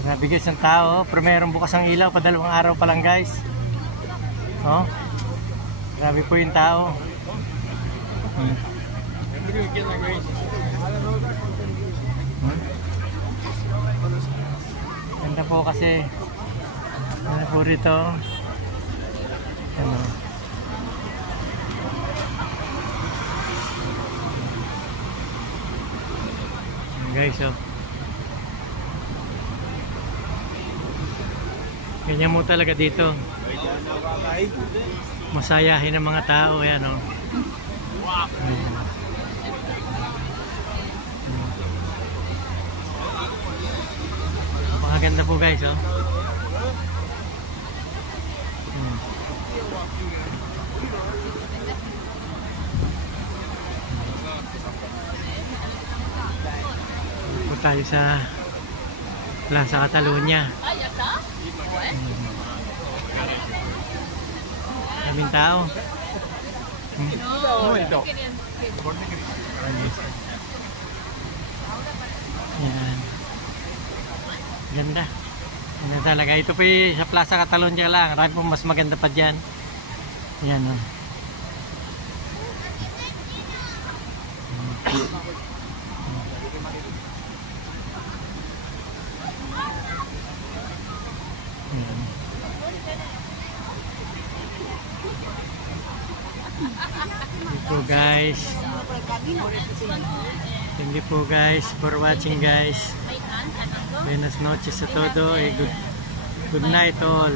Grabe guys ang tao. Primerong bukas ang ilaw, padalawang araw pa lang guys. Oh. Grabe po yung tao. Ganda po kasi. Ano po rito? Ano? Guys, oh. Ganyan mo talaga dito. Masayahin ng mga tao, yan, oh. Maganda po guys, oh. Tayo sa Plaza Catalunya. Daming tao. Yan. Ganda. Ganda talaga. Ito po sa Plaza Catalunya lang. Marami po mas maganda pa dyan. Yan, oh. Po guys, thank you po guys for watching guys. Buenas noches a todo, good night all.